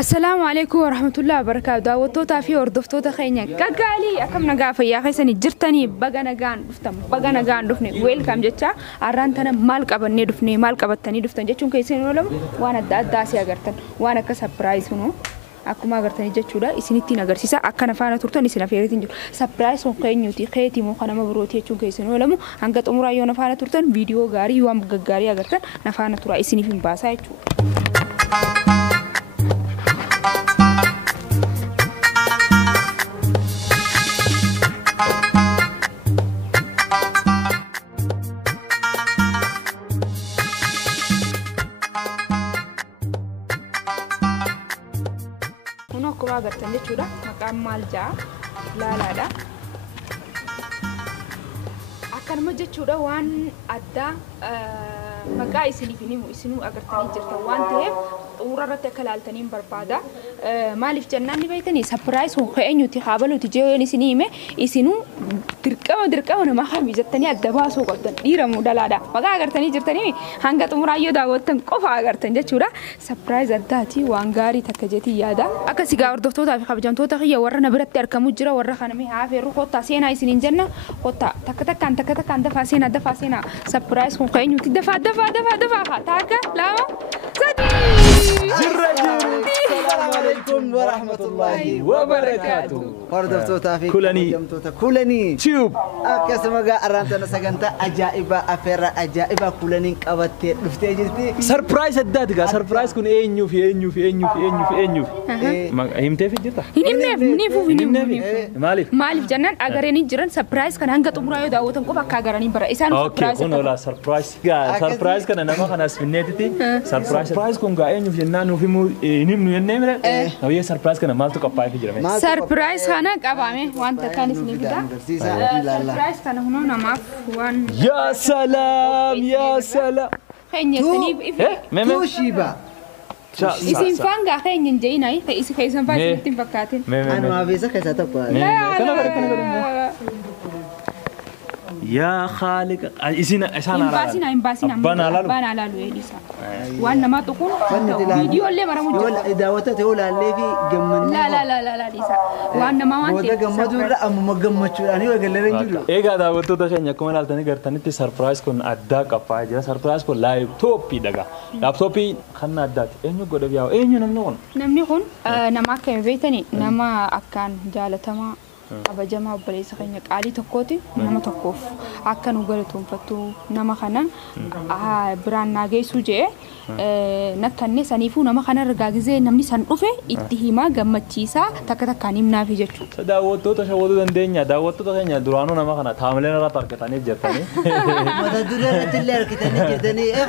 السلام عليكم ورحمة الله وبركاته. دعوتوتا في وردفتوتا خينيا كقالي أكم نجافة يا أخي سني جرتني بقى نجان دفتم بقى نجان دفني ويل كم جتة أرانتنا مالك أبني دفني مالك أبتني دفتن جتشون كيسين ولا وأنا داسي أقرتن وأنا كسبرايز هنو aku ma agartani jechuudha isinitti agarsiisa akkana faana turtan isin afeeritiin jiru surprise on qeenyuti qeeti mo kana mabrooti jechuun keessan olamu hanga xumuraa yoo na faana turtan viidiyoo gaarii waan gaggaarii agartan na faana tura isiniif hin baasaa jechuudha. Aku agartan jechuudha maqaan maal jaa laalaadha akkanuma jechuudha waan addaa maqaa isiniif isinuu agartanii jirtan waan ta'eef xumura irratti akka laaltaniin barbaada maaliif jennaan ni beeytanii surprise on qeenyuti haabaluuti jeeyoon isinii hime isinuu dirqama nama hamii jettanii adda baasuu qabdan dhiiramu dhalaadha maqaa agartanii jirtanii hanga xumuraa yoo daawwattan qofa agartan jechuudha surprise addaati waan gaarii takka jetii yaada akka sigaa hordoftootaa fi kabajamtoota kiyya warra na biratti argamu jira warra kaname haafeeru kottaa seenaa isiniin jenna kottaa takka dafaa seenaa surprise on qeenyuti dafaa taaka lama sadi السلام عليكم ورحمة الله وبركاته. هردفتوتا في كلني تيوب أكسم جا أرانتنا سكنتا أجائبة أفرا أجائبة كلني كابتة دفتي جلتي سربرايز الدات جا سربرايز كون إنيو ما هم تفي جتا مالف جنان أجرني جران سربرايز كان هنگا تمرأي داوتن كوبا كأجرني برا إسان سربرايز كون ولا سربرايز جا سربرايز كان أنا ما كان أسفنيتي سربرايز كون جا إنيو جنان وفيمو إنيم نيمرة أو يه سربرايز كنا مالتو كباي في جرامي سربرايز خانا كبامي وان تكاني سنيبدا سربرايز كنا هنا نماف وان يا سلام خيني سنيب توشيبا isin fanga khaynin jaynay isi khaysan faasitin fakkatin أنا ما في زكاة تبقى يا خالق إسانا إمباسنا بنا لالو إليسا وأنا ما تكون فيديو اللي مرة موجود إذا وتت هو اللي في جمّن لا ليسا وأنا ما وانت وده جمّدور لا أما جمّدور أنا وقال لي رجلو إيه قاعد أقول ده شيء يكون على تاني قرتني تي سربرايز كون أدا كفاية جرا سربرايز كون لايف توبي دعا لايف توبي خلنا أدا إنه قد بياو إنه نمني خون نما كم بيتني نما أكان جالتما أبجمع بليس خينك علي تكوتي نما تكوف أكن وقلتهم فتو نما خنا بران ناجي سوجي نكني سنيفو نما خنا رجاجزي نمني سنوفه اتهما جمتشيسا تكتكاني منافي جتشو دعوتو تشوودو دندنيا دعوتو تكنيا درانو نما خنا ثاملين را تركتاني جتاني ماذا دور رتلي أركتاني جتاني إيه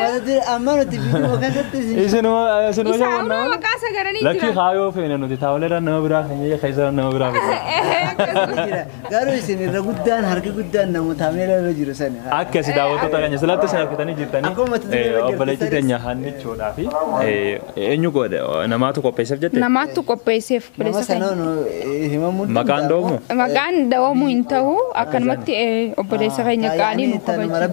ماذا دور أمانو تبيني وكذا إيشنو إسحاقنا مكاسة كرني لكن خايو فينا نودي ثاملين نوبرا خنيه خيزر نوبرا قالوا يسني رجودان هركي جودان نمو ثامنين رجيرو سنة أكيد دعوتو تكنيا سلطة سنركتاني جتاني بلاتي تنيا هني تشودا في إنيو قد نماتو كوبيسف جت نماتو كوبيسف بليس مكان دومو إنتهو أكن متى بليس خيني قالي نكبر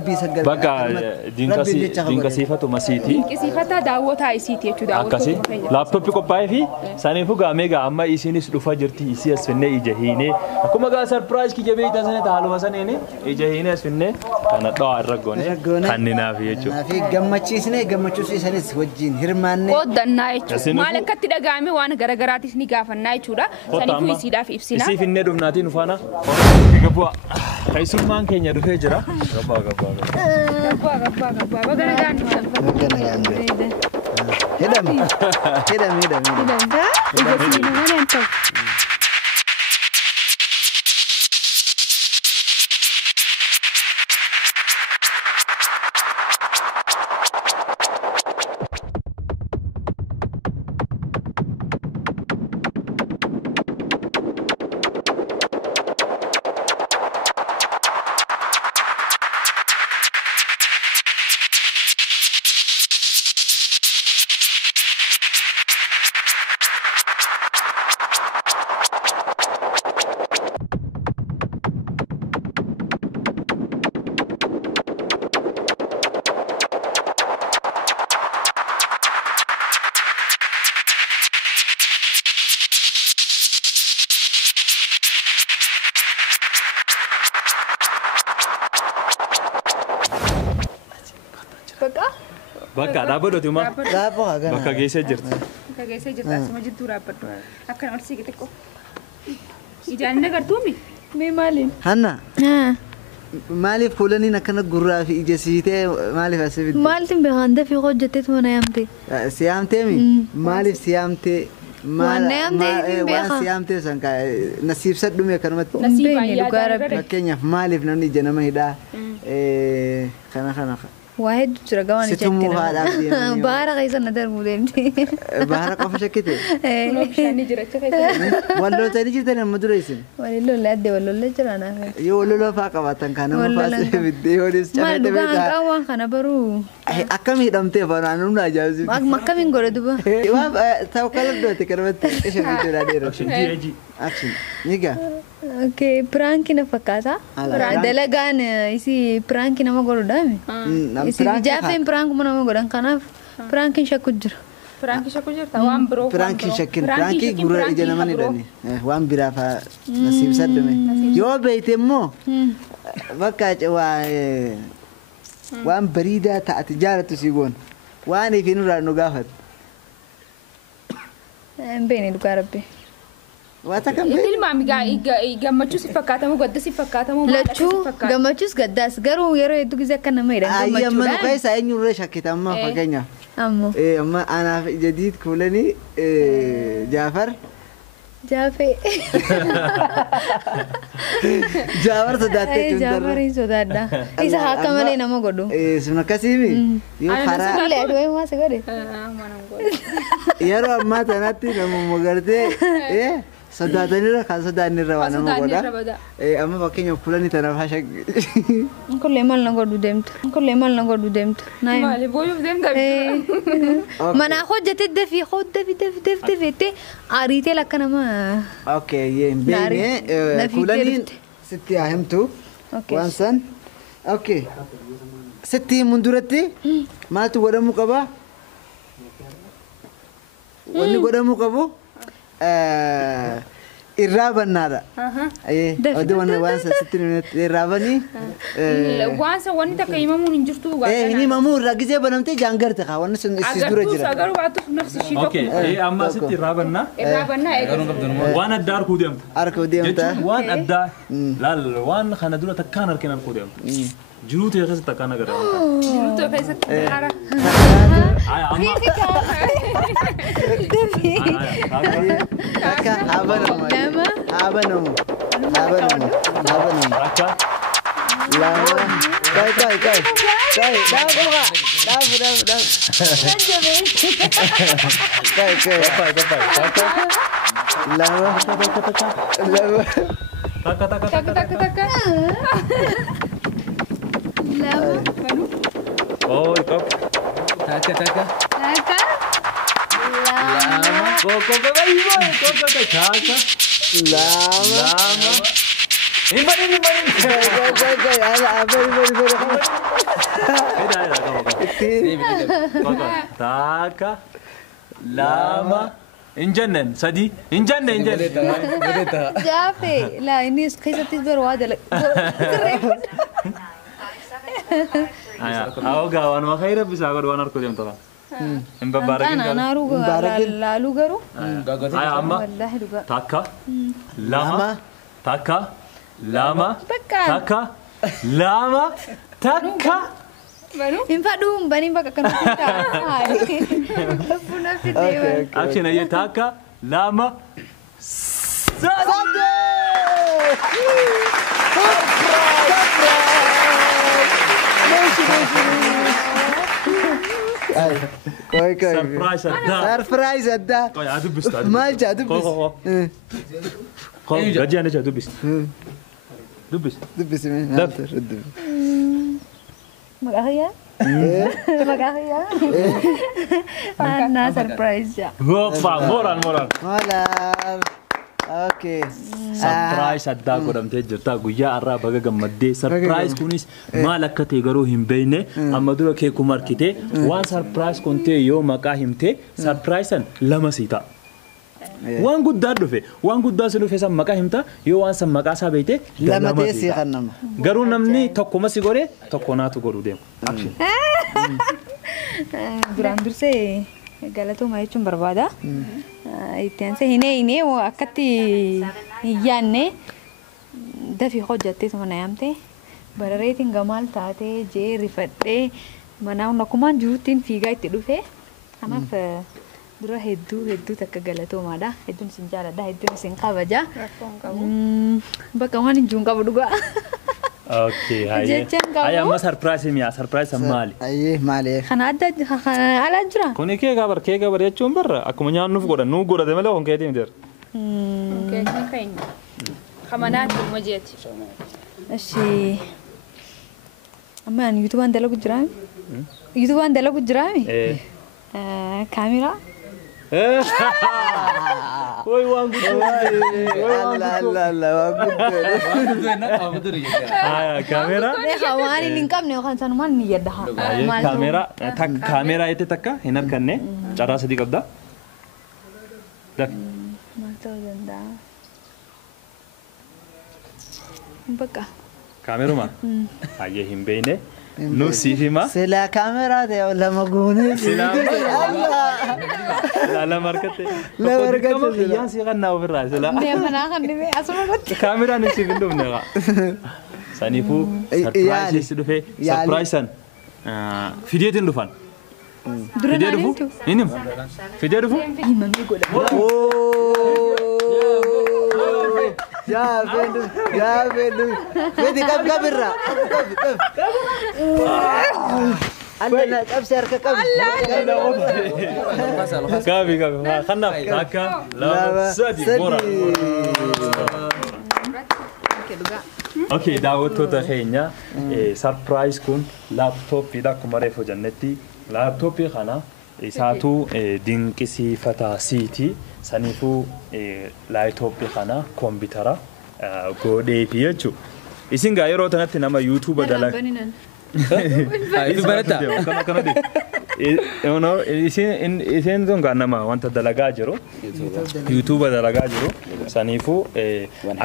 بقى دينك صفة مسيتي صفة دعوتها إسيتي تشودا أكاسي لابتوب كوباي في سنيفو قاميجا أما إسينيس لفجرتي إسياس فيني إجهيني أكو مقا سربرايز كي جبهي تاسنة تعالوا مسنيني إجهيني أسفيني كانت دعاء الرجوني خنينا في يجو في جمّتشيسني جمّتشوسي سنيس وجين هرماني قدنا يجو مالك كتير جامي وانا غرغراتي سني كافنا يجودا سنيفو يسيدا في إفسنا إسي فيني دمناتي نفانا كبوا كيسون مان كينيا دفع جرا كبوا بغنا جان هدم إذا سينو ما ننتو Bakka dhaabbadhu ma. Raapoo hagana. Bakka geessee jirti. Kageessa jirta asuma jirtu dhaabbadhu. Akka namatti siqe xiqqoo. Ijaan inni agartuumi? Mee maaliin? Hanna. Maaliif fuulaniin akkana gurraa fi ija siitee maaliif asii bitti? Maaltiin beekan dafii hojjetteetu mana yaamte. Siyaamtee mi? Maaliif siyaamtee? Waan yaamtee hin beekan. Waan siyaamtee san nasiibsadhu mee akkanumatti? Nasiibaan Beeni dhugaa yaada rabbi. Fakkeenyaaf maaliif namni ija nama hidhaa? Kana. Waa hedduu jira gamaan Situ muhaadhaaf deemanii. Baara keessa na darbuu deemti. Bahara qofa shakkite? Kunoo bishaanii jira achi keessa. Wallootanii jirtan amma dura isin? Walilollee addee walilollee jira naaf. Yoo walloloo fa'aa qabaatan kan nama Wallolaan faasee biddee yoonis Maal cafee dhugaa beekaa. hanqaa waan kana baruu. Akkam hidhamtee fanaan humna ajaa'ibsiifti. Akkamiin godhe duba. Waan ta'u kala doote kanamatti ishee biddee dhaadheera. Jireeji. Action. Niga. Okay, prank na fakkaata. Ala, Dalagaan isi prank nama godhuudhaami. Isi jaafen prank nama godhan kanaaf prankin shakku jira. Firaanki shakku jirta waan biroo. Pirankii shakkin. Pirankii gurra ija nama ni dhani. Waan biraa fa'aa nasiibsadhume. Yoo beeyte immoo bakka waan bariidaa ta'ati jaalatu si goon. Waan ifiin irraa nu gaafatu. Hin beekne dhugaa rabbi. Waata kan beeku. Ilmaami gammachuu si fakkaatamu gadda si fakkaatamu Lachuu gammachuus gaddaas garuu yeroo hedduu gisee akka nama hidhan Ayyi amma nu gammachuudha. keessa eenyurree shakkita amma fakkeenyaaf. Ammoo Amma anaaf jadiid kuulanii Jaafar. jaafee. Jaafar sodaattee Jaafarii sodaadha. Isa akka malee nama godhu. Sun akkasiimi. Yoo karaa Illee aduu waan si godhe. yeroo ammaa sanatti namummaa gartee sodaatanirra kan sodaannirra waan nama godha. Amma fakkeenyaaf kuulanii tanaaf haa shakki. Kullee maal na godhu deemtu. Kullee maal na godhu deemtu. Maali booyuuf deemta. Mana hojjete dafii deeftee ariitee lakka nama. Okay, yeen beekne kuulaniin sitti haa himtu. Waan san. Okay. Sitti himuun duratti maaltu godhamuu qaba? Wanni godhamuu qabu irraa bannaadha. Oduu waan sitti irraa banii. Waan san wanni takka himamuun hin jirtu. Hin himamuu irraa gisee banamtee jaangarta kaa wanni sun isis dura jira. Agaruu baatuuf nafsi ishii tokko. Okay, amma sitti irraa bannaa. Irraa bannaa eegalu. Waan addaa harkuu deemta. Harkuu deemta. Jechuun waan addaa laal waan kana dura takkaan harkeen harkuu deemta. Jiruu ta'e keessatti takkaan agarra. Jirtu keessatti haara. Amma Akka habanamu. Habanamu. Habanamu. Habanamu. akka Lama. Kai. Dafu. Kai. Lama. Taka. oh ikap Taka. kok bayi boy kok taka lama ini Kai. Ala very. kamu taka lama injannen sadi injannen Jaafee laa inni keessattis baruu waa aya awo gawan makhaira bisa god wanar ko dem toka imba barakin Kana naaru laalu garuu. aya amma Wallahi dhugaa. taka lama taka lama taka lama taka Hin fadhuun baniin bakka kanatti taa'aa. Buna fidee. action aye taka lama Kai. surprise adda Surprise adda. koy adu bista Maal jaa dubbis. ko gaji ane jaa dubbis Dubbisi mee. Daf. Magkakaya? Magkakaya? Paano surprise siya? Gokpa, moral. Malar. Okay. Surprise addaa godhamtee jirta guyyaa har'aa baga gammaddee surprise kunis maal akka ta'e garuu hin beekne amma dura kee kuma harkite waan surprise kun ta'e yoo maqaa himte surprise san lama sii ta'a. Waan guddaa dhufe waan guddaa si dhufe san maqaa himta yoo waan san maqaa isaa beekte Lama teessee kan nama. garuu namni tokkuma si godhe tokko naatu godhu deema. duraan dursee galatooma jechuun barbaada. Itti aansee hinee akkatti hin yaadne dafii hojjattee suma na yaamte barareetiin gamaal taatee jee rifadhee manaa akkumaan jiruuttiin fiigaa itti dhufe. Kanaaf dura hedduu takka galatoomaadha. Hedduun isin jaaladha. Hedduun isin kabaja. Bakka waan hin juun qabu dhugaa. Okay, haye amma surprise miya surprise maali? Ayyee maali? Kana adda ala jira. Kuni kee gabar jechuun barra akkuma nyaannuuf godhan nu godhate malee on keetii miti. Keetiin keenya. Kamanaatti uma jeeti. Eshi amma an YouTube dalagu jira. YouTube dalagu jira. Kamera. Woi waan guddaa. Allah waan guddaa. Kamera. Waan hin qabne kan sanumaan ni yadda. Kamera itu takka hin arganne carraa sadii qabda. Maal ta'uu danda'a? Bakka. Kameruma. Hayyee hin beekne. Nusifima. Sila kamera de lama gune. Sila markate. La markate. Yang sih kan nawa beras sila. Dia mana kan dia asal markate. Kamera ni sih belum nega. Sanifu surprise itu deh. Surprisean. Video itu dufan. Video itu? Ini video itu? Imam ni goda. Ya bedu. Bedi kabirra. Allah nak absar ke kab. Kabi. Khanna taka. La sadi mora. Okay, daawwattoota keenya surprise kun laptopidha akkuma reefu jannetti laptopii kana isaatu dinqisiifataa siiti saniifuu laptopii kana koompitara godheefi jechuudha. Isin gaa yeroo tanatti nama YouTube dalaga. Isin sun gaa nama wanta dalagaa jiru YouTube dalagaa jiru saniifuu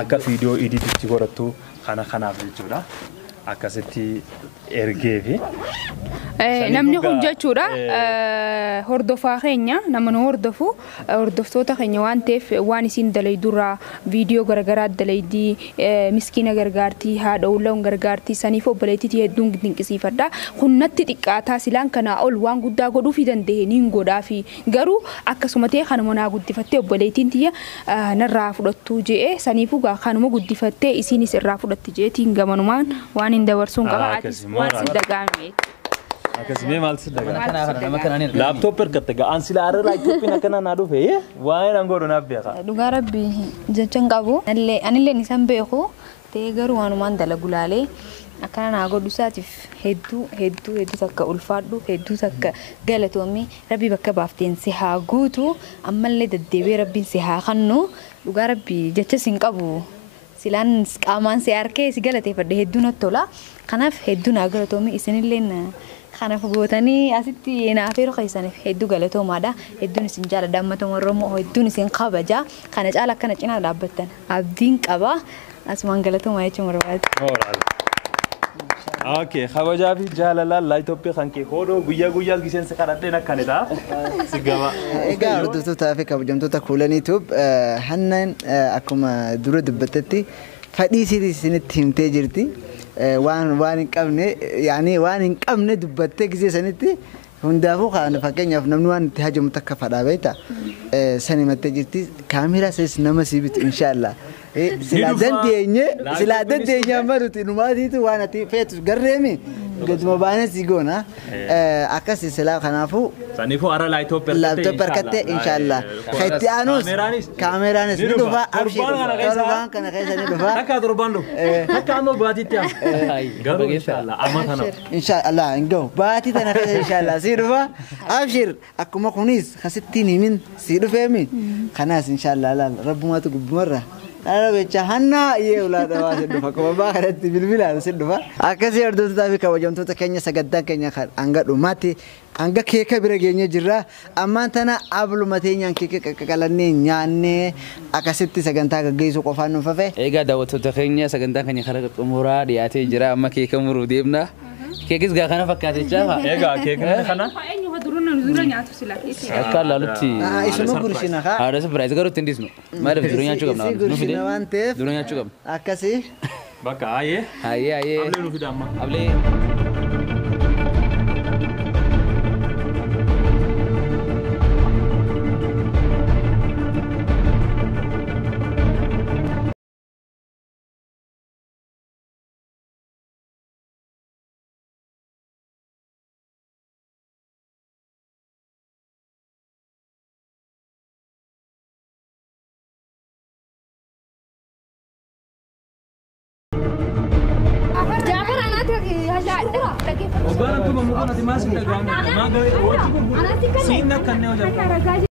akka viidiyoo edititti godhattu kanaaf jechuudha. Akkasitti ergeefi. Namni kun jechuudha hordofaa keenya nama nu hordofu hordoftoota keenya waan ta'eef waan isin dalaydurraa viidiyoo garagaraa dalaydii miskiina gargaartii haadha ulaa gargaartii saniif obboleettii hedduun dinqisiifadha. Kun natti xiqqaataa silaan kanaa ol waan guddaa godhuufi danda'e niin godhaafi garuu akkasuma ta'e kanuma naa guddifattee obboleettiin tiyya narraa fudhattu je'ee saniifuu kanuma guddifattee isinis irraa fudhatti jeetiin gamanumaan waan hin dabarsuun qaba atis waan si dagaame. Akkasumee maal si dagaame? Laptop ergatte ga'aan sila arra laptopin akkana naa dhufe waan an godhu naaf beeka. Dhugaa rabbi jechaan qabu anillee isaan beeku ta'ee garuu waanumaan dalagulaalee akkana naa godhu isaatiif hedduu takka ulfaadhu hedduu takka galatoomii rabbi bakka baafteen si haa guutu ammallee deddeebi'ee rabbiin si haa kannu dhugaa rabbi jecha sin qabu. Silaan qaamaan si arkee si galateeffadhe hedduu natti tola. Kanaaf hedduu naa galatoomi isinillee kanaaf gootanii asitti naafeeroo keessaniif hedduu galatoomaadha. Hedduun isin jaaladha uummata Oromoo hedduun isin kabaja. Kana caala akkana cinaa dhaabbattan abdiin qaba. Asumaan galatoomaa jechuun barbaada. Okay, kabajaa fi jaalalaa laptopii kan kee hodoo guyyaa giseensa kadhadheen akkanidha. Sigaba. Egaa hordoftoota fi kabajamtoota kuulan YouTube hannan akkuma dura dubbattetti fadhii isinitti himtee jirti. Waan hin qabne yaani waan hin qabne dubbattee gisee sanitti hundaafuu kan fakkeenyaaf namni waan itti hajamu takka fadhaa beekta. Sani mattee jirti kaameraa sees nama siibitu inshallah. Sila dandeenye amaruuti numaatiitu waan ati feetu garreemi gaduma baanee si goona akkasi sila kanaafuu saniifuu ara laptop erkattee inshallah kaitti aanus kaameraanis ni dhufa abshir torbaan kana keessa ni dhufa akka torbaan dhufu akka ammoo baatiitti garuu inshallah amma kana inshallah ingoo baatii tana keessa inshallah si dhufa abshir akkuma kunis kasittiin himin si dhufeemi kanaas inshallah laal rabbumaatu gubbumarra. Ana becha hanna ye ulada wa seddufa ko ba kharati bilbila seddufa akasi hordoftoota fi kabajamtoota keenya sagantaan keenya hanga dhumaatti hanga keeka bira geenye jirra ammaan tana ablumateenyaan keeka qaqqalannee nyaannee akkasitti sagantaa gaggeessuu qofaan nuuf hafe. Egaa daawwattoota keenya sagantaa keenya karaa xumuraa dhiyaatee jira amma keeka muruu deemna. Keekis gaa kana fakkaatee jira. Egaa keekni kana. Eenyu dura nyaatu sila. Akka laalutti. Isuma gurshina haa. Haadha surprise garuu ittiin dhiisnu. Maaliif dura nyaachuu qabna? Nu fide. Waan ta'eef Dura nyaachuu qabna. akkasii. Bakka aayee. Hayyee. Ablee nu fida amma. Ablee. Ogaan akkuma muka nati maas hin dhagahamne. Maa ga'e wajji gurguru. Siin akka inni hojjetu.